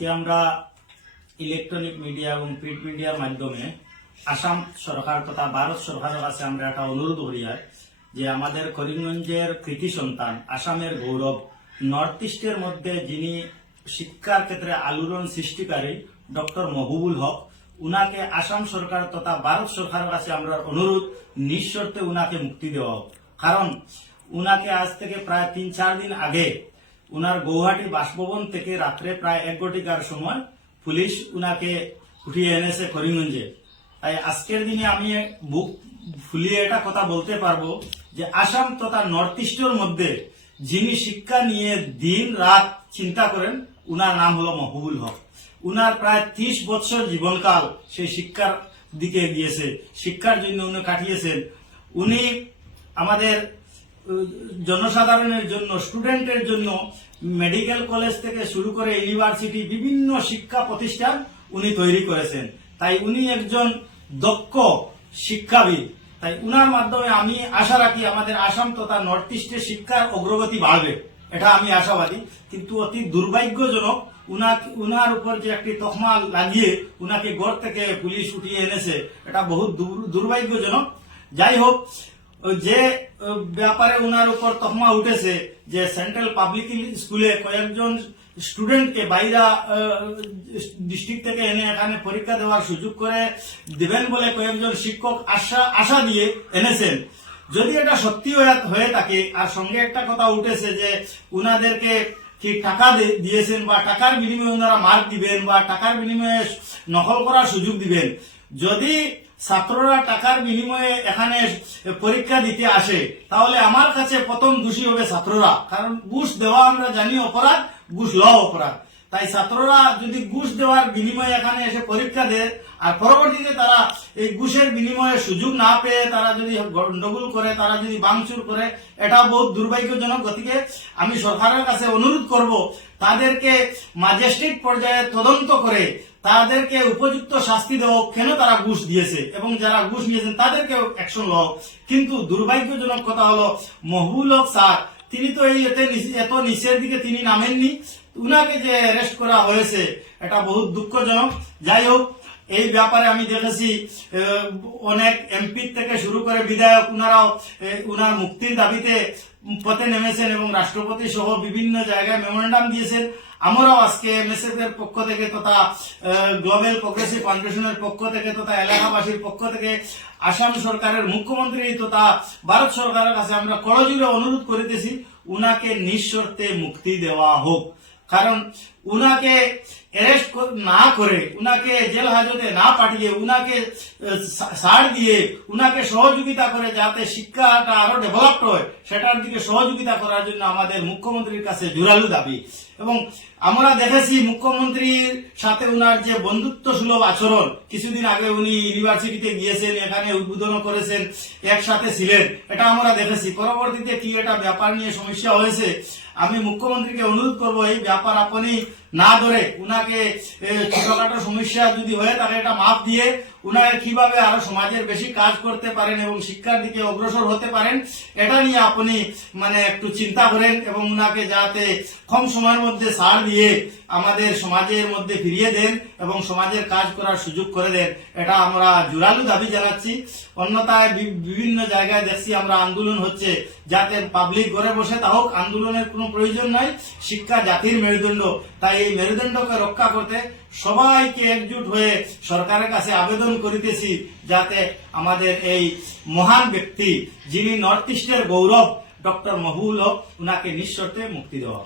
আজকে আমরা electronic media এবং প্রিন্ট মিডিয়ার মাধ্যমে আসাম সরকার তথা ভারত সরকারের কাছে আমরা একটা অনুরোধ করি যে আমাদের করিমগঞ্জের কৃতি সন্তান, আসামের গৌরব, নর্থ ইস্টের মধ্যে যিনি শিক্ষার ক্ষেত্রে আলোড়ন সৃষ্টিকারী ডক্টর মহবুবুল হক, উনাকে আসাম সরকার তথা ভারত সরকারের কাছে আমরা অনুরোধ নিঃশর্তে উনাকে মুক্তি দেওয়া হোক। কারণ উনাকে আজ থেকে প্রায় 3-4 দিন আগে উনার গৌহাটি বাসভবন থেকে রাত্রে প্রায় 1 ঘটিকার সময় পুলিশ উনাকে উঠিয়ে এনেছে করিমগঞ্জে। তাই আজকের দিনে আমি বুক ফুলিয়ে এটা কথা বলতে পারবো যে আসাম তথা নর্থ ইস্টের মধ্যে যিনি শিক্ষা নিয়ে দিন রাত চিন্তা করেন, উনার নাম হলো মহবুবুল হক। উনার প্রায় 30 বছর জীবনকাল সেই শিক্ষার দিকে গিয়েছে, শিক্ষার জন্য উনি কাটিয়েছেন। উনি আমাদের জনসাধারণের জন্য, স্টুডেন্টের জন্য মেডিকেল কলেজ থেকে শুরু করে ইউনিভার্সিটি, বিভিন্ন শিক্ষা প্রতিষ্ঠান উনি তৈরি করেছেন। তাই উনি একজন দক্ষ শিক্ষাবিদ। তাই উনার মাধ্যমে আমি আশা রাখি আমাদের আসাম তথা নর্থ ইস্টের শিক্ষার অগ্রগতি বাড়বে, এটা আমি আশাবাদী। কিন্তু অতি দুর্ভাগ্যজনক উনার উপর যে একটি তকমা লাগিয়ে উনাকে ঘর থেকে পুলিশ উঠিয়ে এনেছে, এটা বহুত দুর্ভাগ্যজনক। যাই হোক, যে ব্যাপারে উনার উপর তকমা উঠেছে যে সেন্ট্রাল পাবলিক স্কুলে কয়েকজন স্টুডেন্টকে বাইরা ডিস্ট্রিক্ট থেকে এনে এখানে পরীক্ষা দেওয়ার সুযোগ করে দিবেন বলে কয়েকজন শিক্ষক আশা দিয়ে এনেছেন। যদি এটা সত্যি হয়ে থাকে, আর সঙ্গে একটা কথা উঠেছে যে উনাদেরকে কি টাকা দিয়েছেন বা টাকার বিনিময়ে ওনারা মার্ক দিবেন বা টাকার বিনিময়ে নকল করার সুযোগ দিবেন। যদি ছাত্ররা টাকার বিনিময়ে এখানে পরীক্ষা দিতে আসে, তাহলে আমার কাছে প্রথম দোষী হবে ছাত্ররা। কারণ ঘুষ দেওয়া আমরা জানি অপরাধ, ঘুষ লওয়া অপরাধ। তাই ছাত্ররা যদি ঘুষ দেওয়ার বিনিময়ে এখানে এসে পরীক্ষা দেয় আর পরবর্তীতে তারা এই ঘুষের বিনিময়ে সুযোগ না পেয়ে তারা যদি গন্ডগোল করে, তারা যদি ভাঙচুর করে, এটা বহুত দুর্ভাগ্যজনক। গতিকে আমি সরকারের কাছে অনুরোধ করব তাদেরকে ম্যাজিস্ট্রেট পর্যায়ে তদন্ত করে তাদেরকে উপযুক্ত শাস্তি দেওয়া, কেন তারা ঘুষ দিয়েছে এবং যারা ঘুষ নিয়েছেন তাদেরকেও অ্যাকশন লও। কিন্তু দুর্ভাগ্যজনক কথা হলো মহবুবুল হক স্যার, তিনি তো এই এত নিচের দিকে তিনি নামেননি। উনাকে যে অ্যারেস্ট করা হয়েছে এটা বহুত দুঃখজনক। যাই হোক, এই ব্যাপারে আমি দেখেছি অনেক এমপি থেকে শুরু করে বিধায়ক উনারাও উনার মুক্তির দাবিতে পথে নেমেছেন এবং রাষ্ট্রপতি সহ বিভিন্ন জায়গায় মেমোরেন্ডাম দিয়েছেন। আমরাও আজকে এমএসএফ এর পক্ষ থেকে তথা গ্লোবাল প্রগ্রেসিভ ফাউন্ডেশনের পক্ষ থেকে তথা এলাকাবাসীর পক্ষ থেকে আসাম সরকারের মুখ্যমন্ত্রী তথা ভারত সরকারের কাছে আমরা করজোড়ে অনুরোধ করিতেছি উনাকে নিঃশর্তে মুক্তি দেওয়া হোক। কারণ উনাকে অ্যারেস্ট না করে, উনাকে জেল হাজতে না পাঠিয়ে, উনাকে ছাড় দিয়ে, উনাকে সহযোগিতা করে যাতে শিক্ষাটা আরো ডেভেলপড হয়, সেটার দিকে সহযোগিতা করার জন্য আমাদের মুখ্যমন্ত্রীর কাছে জোরালো দাবি। এবং আমরা দেখেছি মুখ্যমন্ত্রীর সাথে উনার যে বন্ধুত্ব সুলভ আচরণ, কিছুদিন আগে উনি ইউনিভার্সিটিতে গিয়েছেন, এখানে উদ্বোধন করেছেন, একসাথে ছিলেন, এটা আমরা দেখেছি। পরবর্তীতে কি এটা ব্যাপার নিয়ে সমস্যা হয়েছে, আমি মুখ্যমন্ত্রীকে অনুরোধ করব এই ব্যাপার আপনি না ধরে উনাকে ছোটখাটো সমস্যা যদি হয়ে থাকে এটা মাপ দিয়ে উনাকে কিভাবে আরো সমাজের বেশি কাজ করতে পারেন এবং শিক্ষার দিকে অগ্রসর হতে পারেন, এটা নিয়ে আপনি একটু চিন্তা করেন এবং উনাকে যাতে কম সময়ের মধ্যে ছাড় দিয়ে আমাদের সমাজের মধ্যে ফিরিয়ে দেন এবং সমাজের কাজ করার সুযোগ করে দেন, এটা আমরা জোরালো দাবি জানাচ্ছি। অন্যথায় বিভিন্ন জায়গায় দেখছি আমরা আন্দোলন হচ্ছে, যাতে পাবলিক ঘরে বসে তা হোক, আন্দোলনের কোনো প্রয়োজন নাই। শিক্ষা জাতির মেরুদণ্ড, তাই এই মেরুদণ্ডকে রক্ষা করতে সবাইকে একজুট হয়ে সরকারের কাছে আবেদন করিতেছি যাতে আমাদের এই মহান ব্যক্তি, যিনি নর্থ ইস্টের গৌরব, ডক্টর মহবুবুল হক, উনাকে নিঃশর্তে মুক্তি দেওয়া।